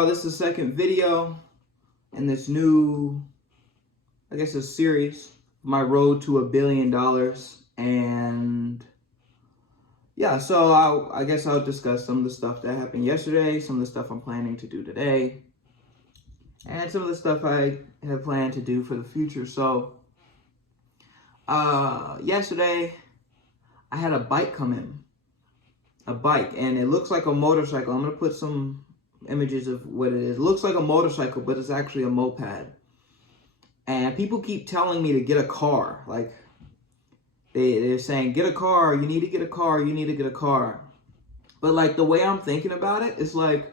This is the second video in this new, I guess, a series, my road to $1 billion. And yeah, so I guess I'll discuss some of the stuff that happened yesterday, some of the stuff I'm planning to do today, and some of the stuff I have planned to do for the future. So yesterday I had a bike come in, and it looks like a motorcycle. I'm gonna put some images of what it is. It looks like a motorcycle, but it's actually a moped. And people keep telling me to get a car. Like, they're saying, get a car, you need to get a car, you need to get a car. But like, the way I'm thinking about it is like,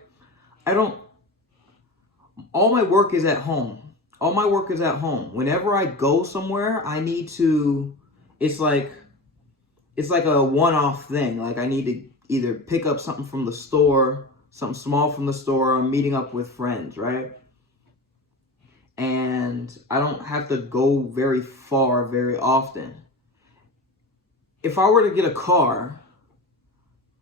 all my work is at home. All my work is at home. Whenever I go somewhere, I need to, it's like a one-off thing. Like, I need to either pick up something from the store, something small from the store, I'm meeting up with friends, right? And I don't have to go very far very often. If I were to get a car,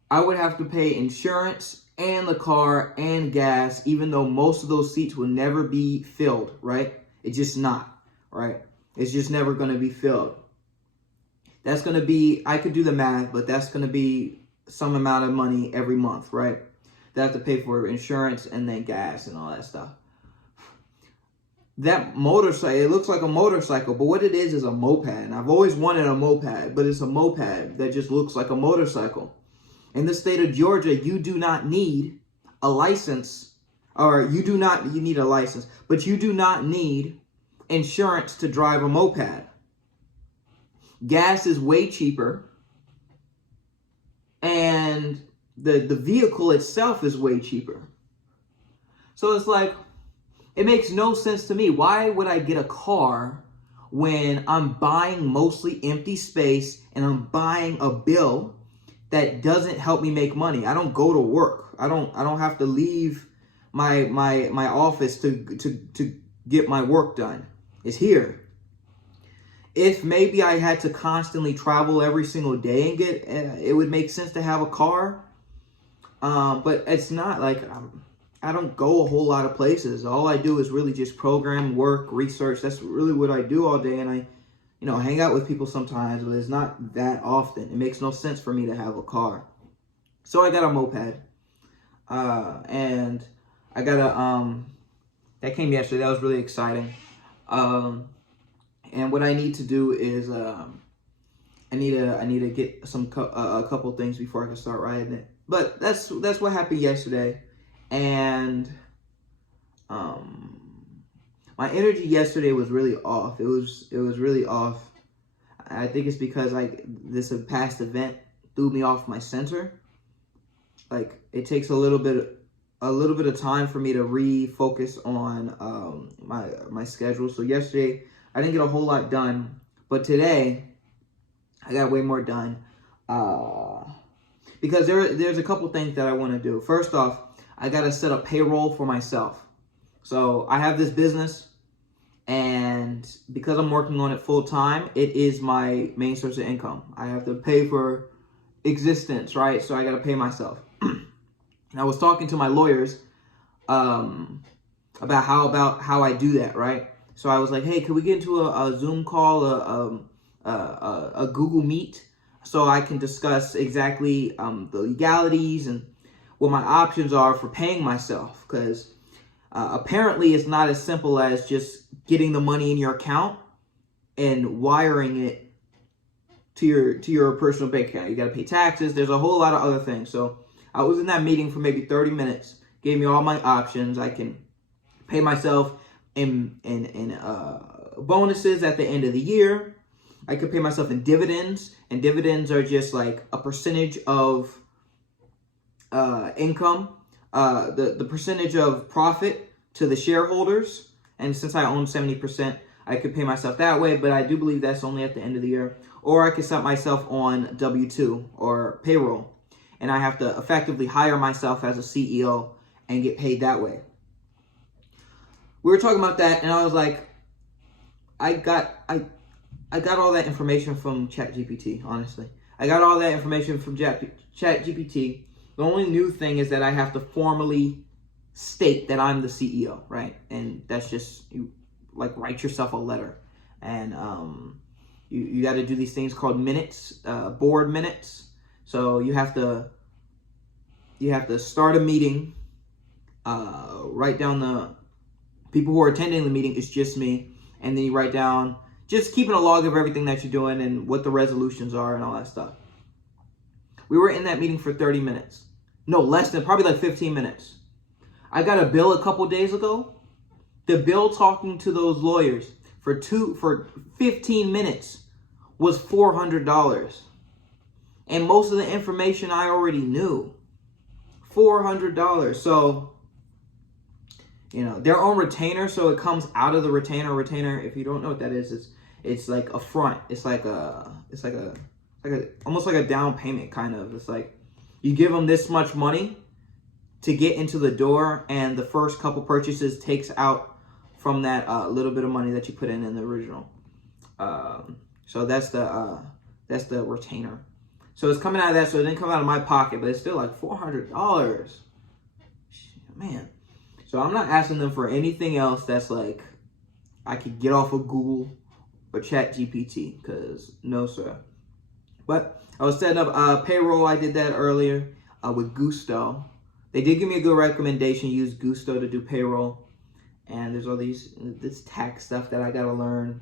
I would have to pay insurance and the car and gas, even though most of those seats will never be filled, right? It's just not, right? It's just never going to be filled. That's going to be, I could do the math, but that's going to be some amount of money every month, right? They have to pay for insurance and then gas and all that stuff. That motorcycle, it looks like a motorcycle, but what it is a moped. And I've always wanted a moped, but it's a moped that just looks like a motorcycle. In the state of Georgia, you do not need a license, or you need a license, but you do not need insurance to drive a moped. Gas is way cheaper, and the vehicle itself is way cheaper. So it's like, it makes no sense to me. Why would I get a car when I'm buying mostly empty space and I'm buying a bill that doesn't help me make money? I don't go to work. I don't have to leave my office to get my work done. It's here. If maybe I had to constantly travel every single day and it would make sense to have a car. But it's not like I don't go a whole lot of places. All I do is really just program, work, research. That's really what I do all day. And I, hang out with people sometimes, but it's not that often. It makes no sense for me to have a car. So I got a moped. And I got that came yesterday. That was really exciting. And what I need to do is, I need to get a couple things before I can start riding it. But that's what happened yesterday. And my energy yesterday was really off. It was really off. I think it's because this past event threw me off my center. Like, it takes a little bit of time for me to refocus on my schedule. So yesterday I didn't get a whole lot done, but today I got way more done. Because there's a couple things that I want to do. First off, I got to set up payroll for myself. So I have this business, and because I'm working on it full time, it is my main source of income. I have to pay for existence, right? So I got to pay myself. And I was talking to my lawyers about how I do that, right? So I was like, hey, could we get into a Zoom call, a Google Meet, so I can discuss exactly the legalities and what my options are for paying myself? Because apparently it's not as simple as just getting the money in your account and wiring it to your personal bank account. You got to pay taxes. There's a whole lot of other things. So I was in that meeting for maybe 30 minutes, gave me all my options. I can pay myself in bonuses at the end of the year. I could pay myself in dividends, and dividends are just like a percentage of income, the percentage of profit to the shareholders. And since I own 70%, I could pay myself that way, but I do believe that's only at the end of the year. Or I could set myself on W-2 or payroll, and I have to effectively hire myself as a CEO and get paid that way. We were talking about that, and I was like, I got all that information from ChatGPT, honestly. I got all that information from ChatGPT. The only new thing is that I have to formally state that I'm the CEO, right? And that's just, you like write yourself a letter. And you got to do these things called minutes, board minutes. So you have to start a meeting, write down the people who are attending the meeting. It's just me. And then you write down, just keeping a log of everything that you're doing and what the resolutions are and all that stuff. We were in that meeting for 30 minutes. No, less than, probably like 15 minutes. I got a bill a couple days ago. The bill talking to those lawyers for 15 minutes was $400. And most of the information I already knew. $400. So, you know, their own retainer, so it comes out of the retainer. Retainer, if you don't know what that is, it's like a front. It's like almost like a down payment kind of. It's like you give them this much money to get into the door, and the first couple purchases takes out from that little bit of money that you put in the original. So that's the retainer. So it's coming out of that, so it didn't come out of my pocket, but it's still like $400. Man. So I'm not asking them for anything else that's like I could get off of Google or Chat GPT, because no, sir. But I was setting up payroll. I did that earlier with Gusto. They did give me a good recommendation. Use Gusto to do payroll. And there's all this tax stuff that I got to learn.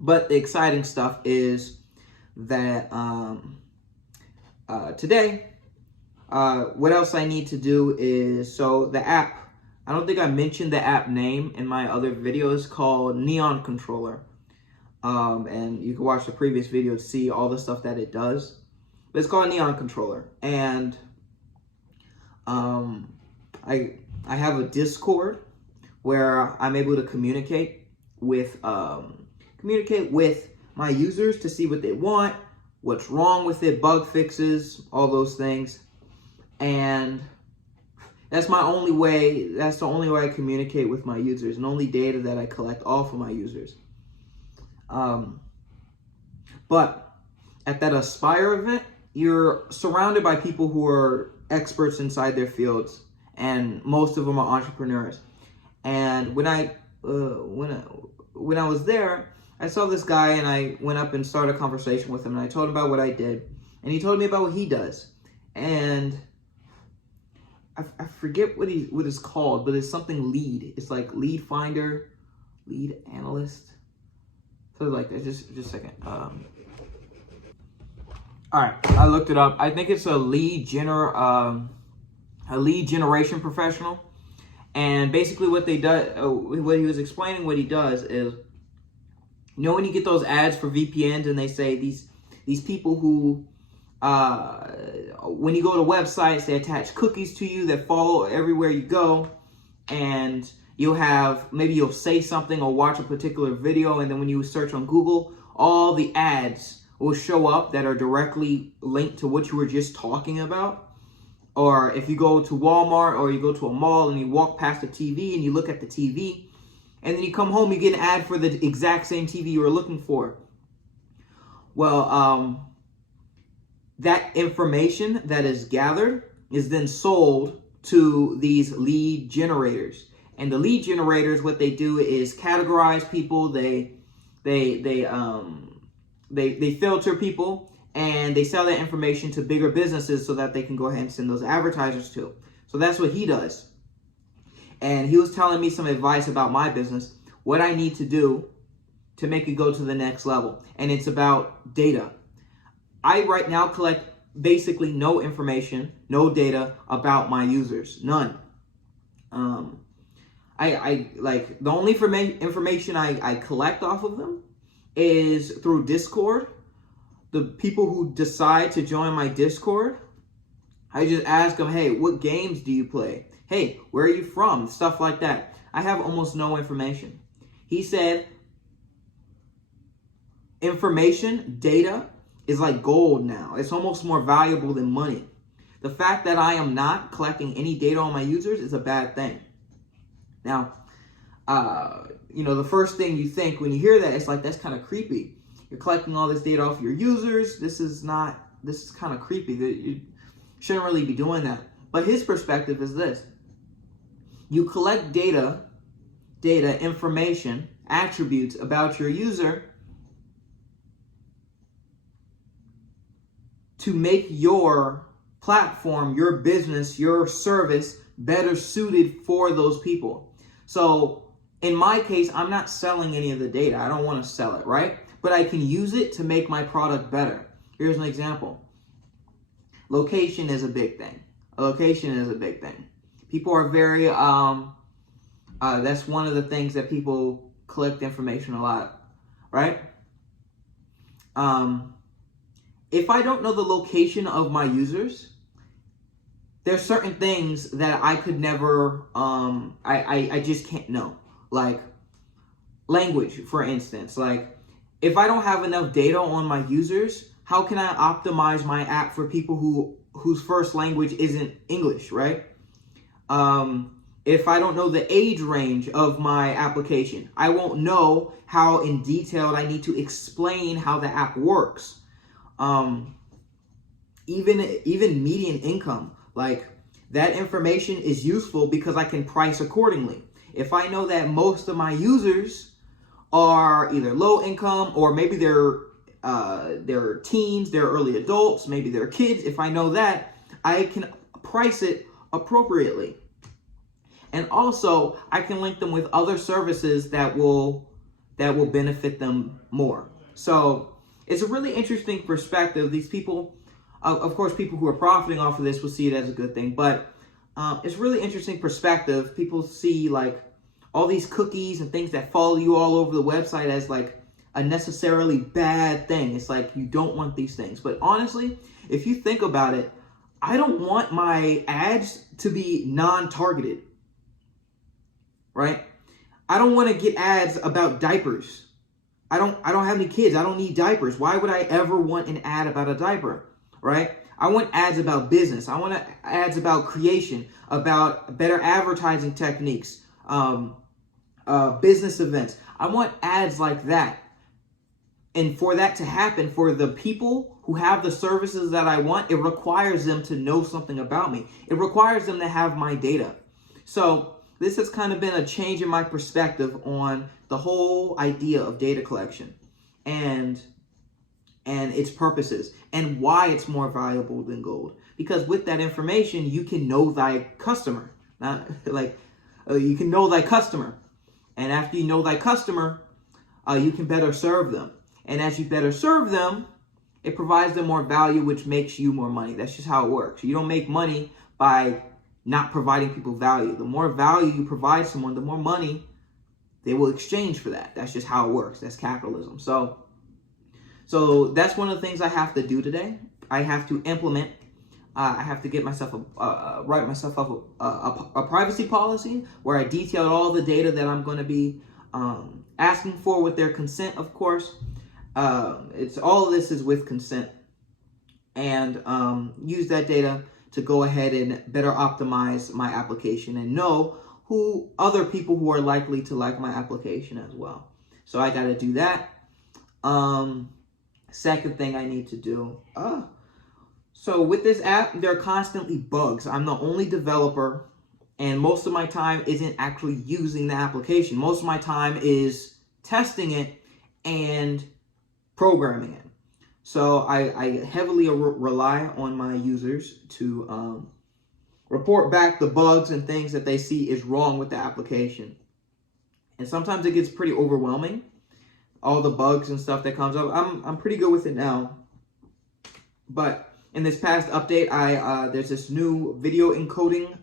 But the exciting stuff is that today, what else I need to do is, so the app, I don't think I mentioned the app name in my other videos, called Neon Controller. And you can watch the previous video to see all the stuff that it does. But it's called Neon Controller. And I have a Discord where I'm able to communicate with my users to see what they want, what's wrong with it, bug fixes, all those things. And that's my only way, that's the only way I communicate with my users, and only data that I collect off of my users. But at that Aspire event, you're surrounded by people who are experts inside their fields, and most of them are entrepreneurs. And when I was there, I saw this guy, and I went up and started a conversation with him, and I told him about what I did, and he told me about what he does. And I forget what it's called, but it's something lead. It's like lead finder, lead analyst, something like that. Just a second. All right, I looked it up. I think it's a lead generation professional. And basically what they do, what he was explaining, what he does is, you know, when you get those ads for VPNs and they say these people who, when you go to websites, they attach cookies to you that follow everywhere you go, and maybe you'll say something or watch a particular video, and then when you search on Google, all the ads will show up that are directly linked to what you were just talking about. Or if you go to Walmart or you go to a mall and you walk past a TV and you look at the TV, and then you come home, you get an ad for the exact same TV you were looking for. Well, that information that is gathered is then sold to these lead generators. And the lead generators, what they do is categorize people. They filter people, and they sell that information to bigger businesses so that they can go ahead and send those advertisers to. So that's what he does. And he was telling me some advice about my business, what I need to do to make it go to the next level. And it's about data. I right now collect basically no information, no data about my users, none. I like the only information I collect off of them is through Discord. The people who decide to join my Discord, I just ask them, hey, what games do you play? Hey, where are you from? Stuff like that. I have almost no information. He said, information, data, is like gold now. It's almost more valuable than money. The fact that I am not collecting any data on my users is a bad thing. Now, the first thing you think when you hear that, it's like, that's kind of creepy. You're collecting all this data off your users. This is kind of creepy. You shouldn't really be doing that. But his perspective is this. You collect data, information, attributes about your user to make your platform, your business, your service better suited for those people. So in my case, I'm not selling any of the data. I don't want to sell it, right? But I can use it to make my product better. Here's an example. Location is a big thing. Location is a big thing. People are very, that's one of the things that people collect information a lot, right? If I don't know the location of my users, there's certain things that I could never, I just can't know. Like language, for instance. Like if I don't have enough data on my users, how can I optimize my app for people whose first language isn't English, right? If I don't know the age range of my application, I won't know how in detail I need to explain how the app works. Even median income, like that information is useful because I can price accordingly. If I know that most of my users are either low income or maybe they're teens, they're early adults, maybe they're kids, if I know that, I can price it appropriately. And also, I can link them with other services that will benefit them more. So it's a really interesting perspective. These people, of course, people who are profiting off of this will see it as a good thing, but it's really interesting perspective. People see like all these cookies and things that follow you all over the website as like a necessarily bad thing. It's like you don't want these things. But honestly, if you think about it, I don't want my ads to be non-targeted. Right? I don't want to get ads about diapers. I don't have any kids. I don't need diapers. Why would I ever want an ad about a diaper? Right? I want ads about business. I want ads about creation, about better advertising techniques, business events. I want ads like that. And for that to happen, for the people who have the services that I want, it requires them to know something about me. It requires them to have my data. So this has kind of been a change in my perspective on the whole idea of data collection and its purposes and why it's more valuable than gold. Because with that information, you can know thy customer. You can know thy customer. And after you know thy customer, you can better serve them. And as you better serve them, it provides them more value, which makes you more money. That's just how it works. You don't make money by not providing people value. The more value you provide someone, the more money they will exchange for that. That's just how it works. That's capitalism. So that's one of the things I have to do today. I have to implement. I have to get myself write myself up a privacy policy where I detail all the data that I'm going to be asking for with their consent, of course. It's all of this is with consent, and use that data to go ahead and better optimize my application and know who other people who are likely to like my application as well. So I got to do that. Second thing I need to do. So with this app, there are constantly bugs. I'm the only developer, and most of my time isn't actually using the application. Most of my time is testing it and programming it. So I heavily rely on my users to report back the bugs and things that they see is wrong with the application. And sometimes it gets pretty overwhelming, all the bugs and stuff that comes up. I'm pretty good with it now. But in this past update, there's this new video encoding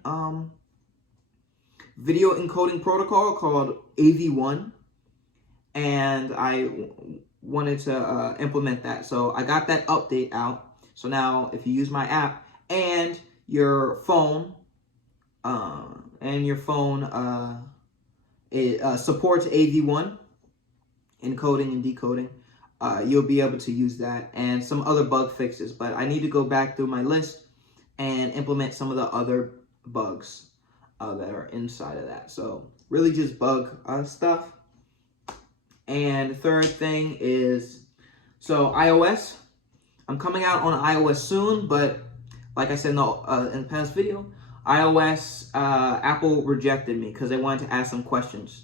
protocol called AV1, and I wanted to implement that. So I got that update out. So now if you use my app and your phone it supports AV1 encoding and decoding, you'll be able to use that and some other bug fixes. But I need to go back through my list and implement some of the other bugs that are inside of that. So really just bug stuff. And third thing is, so iOS. I'm coming out on iOS soon, but like I said in the past video, iOS, Apple rejected me because they wanted to ask some questions.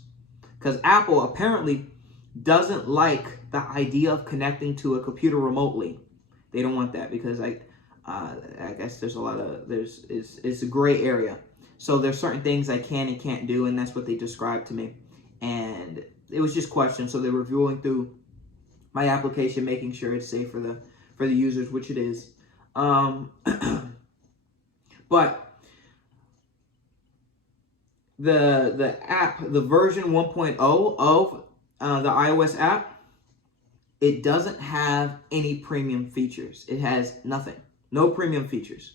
Because Apple apparently doesn't like the idea of connecting to a computer remotely. They don't want that because I guess there's a lot of, it's a gray area. So there's certain things I can and can't do, and that's what they described to me. And it was just questions, so they were reviewing through my application, making sure it's safe for the users, which it is. But the app, the version 1.0 of the iOS app, it doesn't have any premium features. It has nothing, no premium features.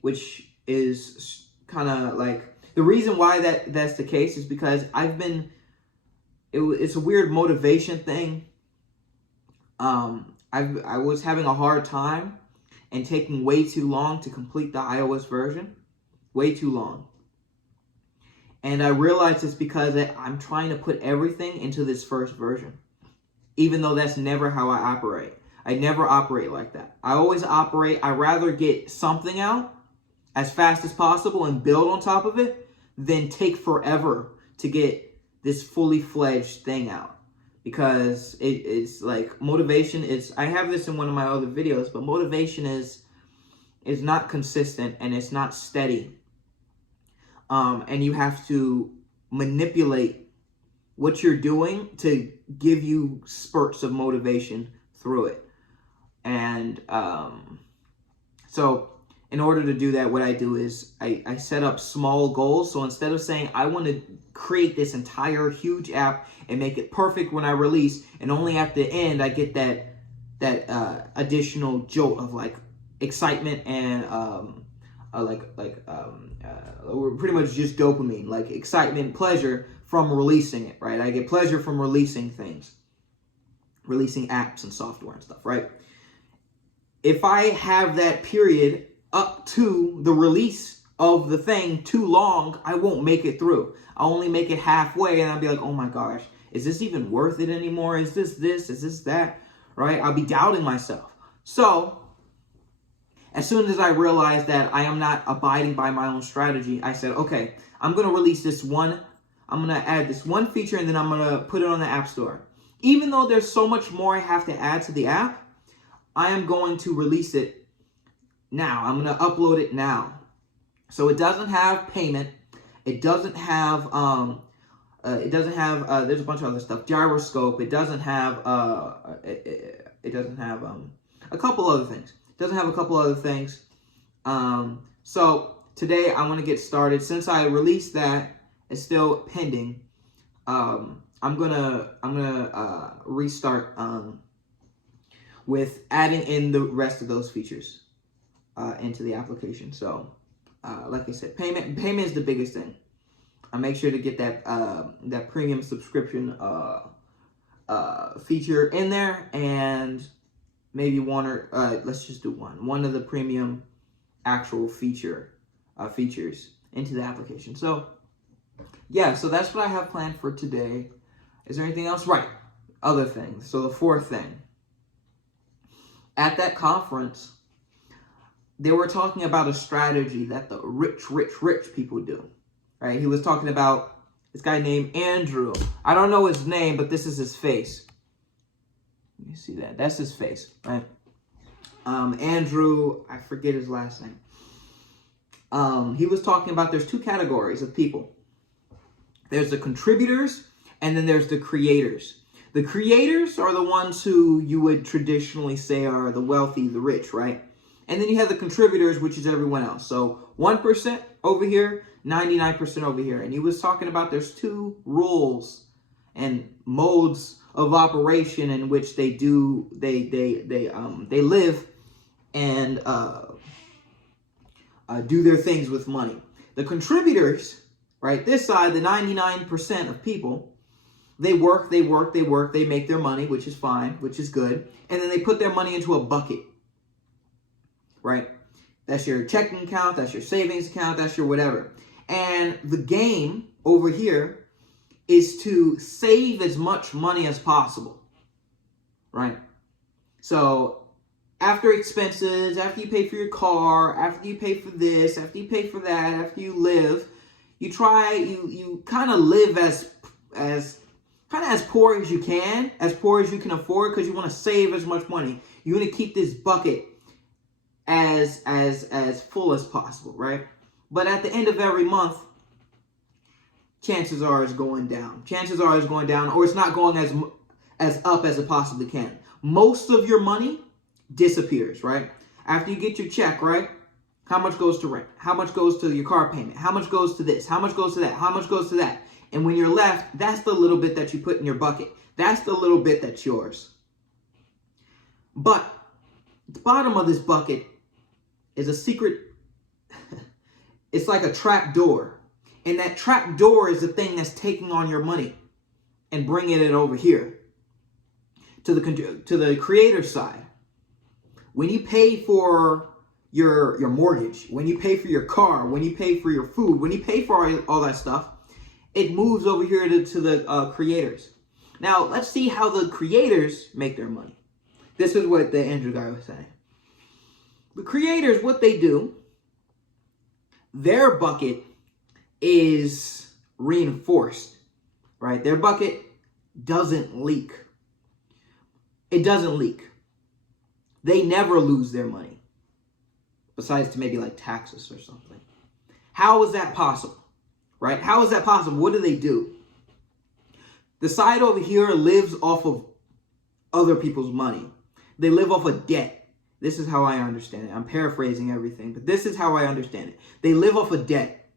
Which is kind of like, the reason why that's the case is because it's a weird motivation thing. I was having a hard time and taking way too long to complete the iOS version. Way too long. And I realized it's because I'm trying to put everything into this first version. Even though that's never how I operate. I never operate like that. I always operate, I rather get something out as fast as possible and build on top of it than take forever to get this fully fledged thing out. Because it's like, motivation is, I have this in one of my other videos, but motivation is not consistent and it's not steady. And you have to manipulate what you're doing to give you spurts of motivation through it. And so in order to do that, what I do is I set up small goals. So instead of saying I want to create this entire huge app and make it perfect when I release, and only at the end I get that additional jolt of like excitement and pretty much just dopamine, like excitement, pleasure from releasing it, right? I get pleasure from releasing things, releasing apps and software and stuff, right? If I have that period up to the release of the thing too long, I won't make it through. I'll only make it halfway and I'll be like, oh my gosh, is this even worth it anymore? Is this this? Is this that? Right? I'll be doubting myself. So as soon as I realized that I am not abiding by my own strategy, I said, okay, I'm going to release this one. I'm going to add this one feature and then I'm going to put it on the App Store. Even though there's so much more I have to add to the app, I am going to release it now. I'm going to upload it now. So it doesn't have payment. It doesn't have, there's a bunch of other stuff. Gyroscope. It doesn't have, a couple other things. It doesn't have a couple other things. So today I want to get started. Since I released that, it's still pending. I'm gonna restart with adding in the rest of those features into the application. So, like I said, payment is the biggest thing. I make sure to get that premium subscription feature in there, and maybe one or let's just do one of the premium actual features into the application. So yeah, so that's what I have planned for today. Is there anything else? Right, other things. So the fourth thing, at that conference, they were talking about a strategy that the rich people do, right? He was talking about this guy named Andrew. I don't know his name, but this is his face. You see that? That's his face, right? Andrew, I forget his last name. He was talking about there's two categories of people. There's the contributors, and then there's the creators. The creators are the ones who you would traditionally say are the wealthy, the rich, right? And then you have the contributors, which is everyone else. So 1% over here, 99% over here. And he was talking about there's two rules and modes of operation in which they live and do their things with money. The contributors, right, this side, the 99% of people, they work, they make their money, which is fine, which is good. And then they put their money into a bucket, right? That's your checking account, that's your savings account, that's your whatever. And the game over here is to save as much money as possible, right? So after expenses, after you pay for your car, after you pay for this, after you pay for that, after you live, you kind of live as poor as you can, as poor as you can afford, because you want to save as much money. You want to keep this bucket as full as possible, right? But at the end of every month, chances are it's going down. Chances are it's going down, or it's not going as up as it possibly can. Most of your money disappears, right? After you get your check, right? How much goes to rent? How much goes to your car payment? How much goes to this? How much goes to that? How much goes to that? And when you're left, that's the little bit that you put in your bucket. That's the little bit that's yours. But at the bottom of this bucket is a secret. It's like a trap door. And that trap door is the thing that's taking on your money and bringing it over here to the creator side. When you pay for your mortgage, when you pay for your car, when you pay for your food, when you pay for all that stuff, it moves over here to the creators. Now, let's see how the creators make their money. This is what the Andrew guy was saying. The creators, what they do, their bucket is reinforced, right? Their bucket doesn't leak. It doesn't leak. They never lose their money, besides to maybe like taxes or something. How is that possible, right? How is that possible? What do they do? The side over here lives off of other people's money. They live off of debt. This is how I understand it. I'm paraphrasing everything, but this is how I understand it. They live off of debt.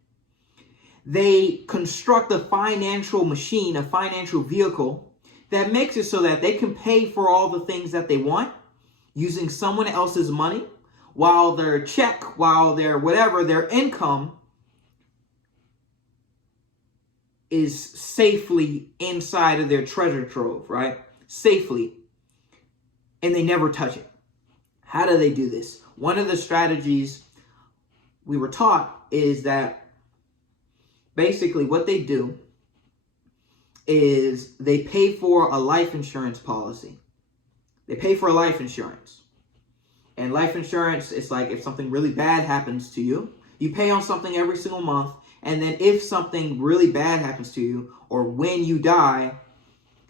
They construct a financial machine, a financial vehicle that makes it so that they can pay for all the things that they want using someone else's money, while their check, while their whatever, their income is safely inside of their treasure trove, right? Safely. And they never touch it. How do they do this? One of the strategies we were taught is that basically what they do is they pay for a life insurance policy. They pay for a life insurance. And life insurance, it's like if something really bad happens to you, you pay on something every single month. And then if something really bad happens to you, or when you die,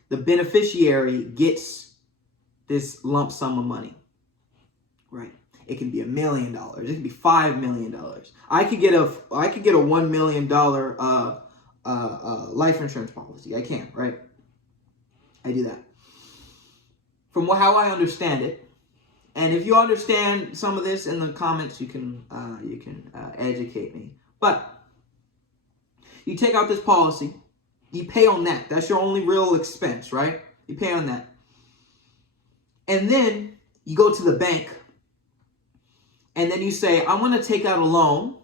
the beneficiary gets this lump sum of money, right? It can be $1 million. It can be $5 million. I could get a $1 million life insurance policy. I can, right? I do that. From how I understand it, and if you understand some of this in the comments, you can educate me. But you take out this policy, you pay on that. That's your only real expense, right? You pay on that. And then you go to the bank, and then you say, I want to take out a loan.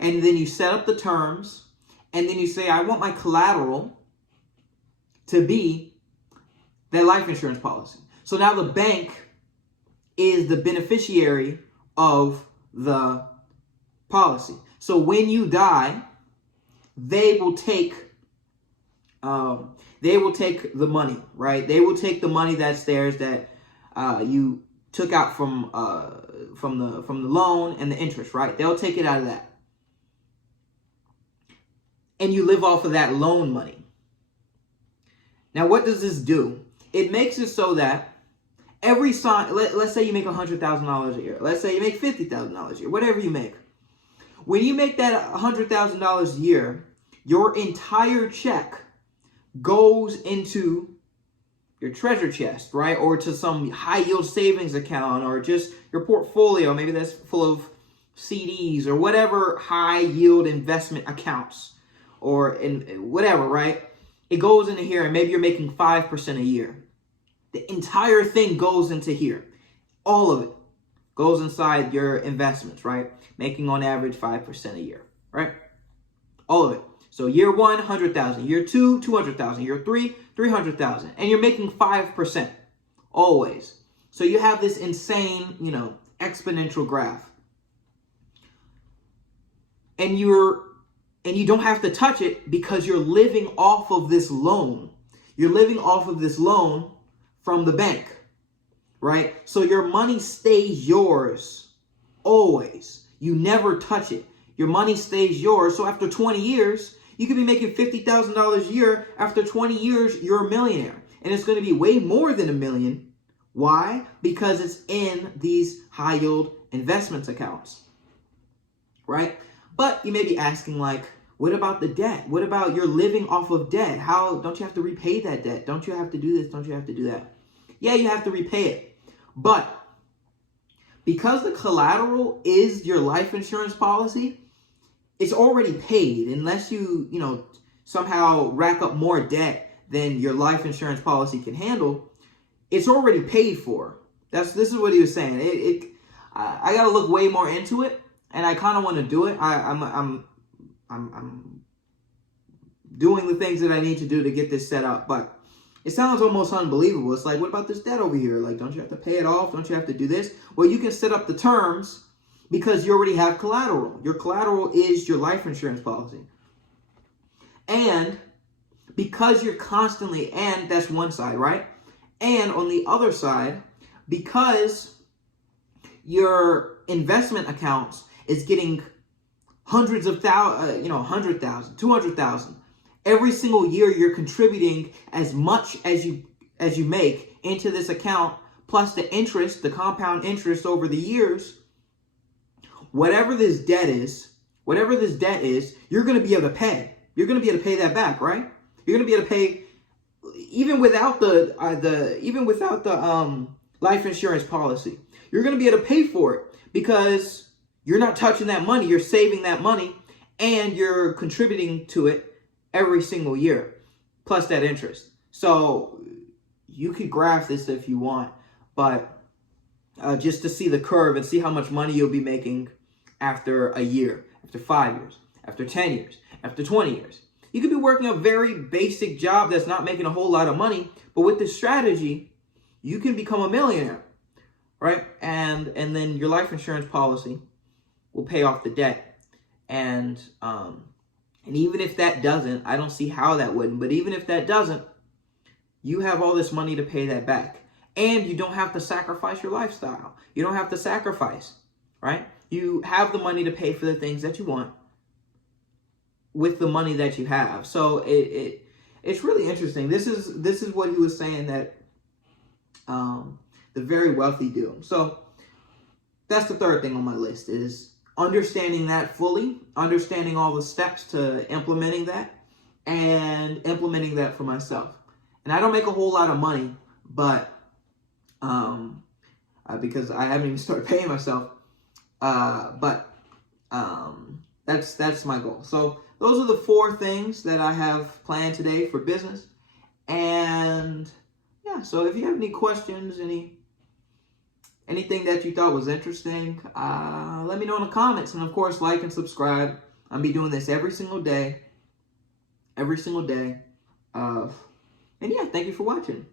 And then you set up the terms, and then you say, I want my collateral to be that life insurance policy. So now the bank is the beneficiary of the policy. So when you die, they will take the money, right? They will take the money that's theirs that you took out from the loan and the interest, right? They'll take it out of that, and you live off of that loan money. Now, what does this do? It makes it so that every sign, let's say you make $100,000 a year. Let's say you make $50,000 a year, whatever you make. When you make that $100,000 a year, your entire check goes into your treasure chest, right? Or to some high yield savings account, or just your portfolio. Maybe that's full of CDs or whatever high yield investment accounts, or in whatever, right? It goes into here, and maybe you're making 5% a year. The entire thing goes into here. All of it goes inside your investments, right? Making on average 5% a year, right? All of it. So year 1, 100,000. Year 2, 200,000. Year 3, 300,000. And you're making 5% always. So you have this insane, exponential graph. And you don't have to touch it because you're living off of this loan. You're living off of this loan from the bank. right? So your money stays yours always. You never touch it. Your money stays yours. So after 20 years, you could be making $50,000 a year. After 20 years, you're a millionaire. And it's going to be way more than $1 million. Why? Because it's in these high yield investments accounts, right? But you may be asking, like, what about the debt? What about you're living off of debt? How don't you have to repay that debt? Don't you have to do this? Don't you have to do that? Yeah, you have to repay it. But because the collateral is your life insurance policy, it's already paid unless you somehow rack up more debt than your life insurance policy can handle. It's already paid for. This is what he was saying. I got to look way more into it, and I kind of want to do it. I'm doing the things that I need to do to get this set up, but it sounds almost unbelievable. It's like, what about this debt over here? Like, don't you have to pay it off? Don't you have to do this? Well, you can set up the terms because you already have collateral. Your collateral is your life insurance policy. And because you're constantly, and that's one side, right? And on the other side, because your investment accounts is getting hundreds of thousands, 100,000, 200,000. Every single year, you're contributing as much as you make into this account, plus the interest, the compound interest over the years. Whatever this debt is, you're going to be able to pay. You're going to be able to pay that back, right? You're going to be able to pay even without the life insurance policy. You're going to be able to pay for it because you're not touching that money. You're saving that money and you're contributing to it every single year, plus that interest. So you could graph this if you want, but just to see the curve and see how much money you'll be making after a year, after 5 years, after 10 years, after 20 years. You could be working a very basic job that's not making a whole lot of money, but with this strategy, you can become a millionaire, right? And then your life insurance policy will pay off the debt. And even if that doesn't, I don't see how that wouldn't, but even if that doesn't, you have all this money to pay that back. And you don't have to sacrifice your lifestyle. You don't have to sacrifice, right? You have the money to pay for the things that you want with the money that you have. So it's really interesting. This is what he was saying that the very wealthy do. So that's the third thing on my list, is understanding that fully, understanding all the steps to implementing that, and implementing that for myself. And I don't make a whole lot of money, but because I haven't even started paying myself, but that's my goal. So those are the 4 things that I have planned today for business. And yeah, so if you have any questions, anything that you thought was interesting, let me know in the comments. And of course, like and subscribe. I'll be doing this every single day. And yeah, thank you for watching.